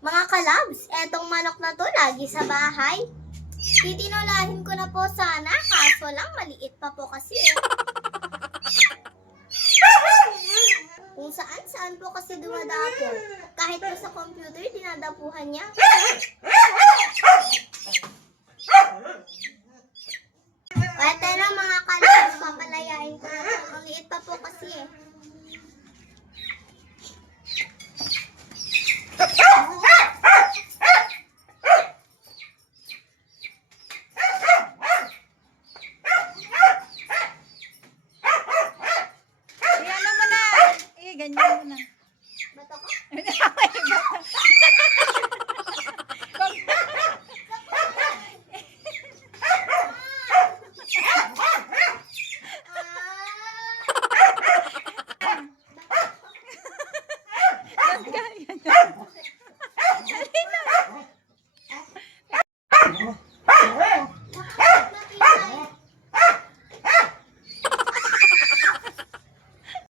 Mga kalabs, etong manok na to lagi sa bahay. Titinulahin ko na po sana, kaso lang maliit pa po kasi. Kung saan po kasi dumadapo. Kahit po sa computer, dinadapuhan niya. Eto na mga kalabs, papalayain ko na po. Ang liit pa po kasi eh. Ano mo na? Ganyan mo na. Bato ko?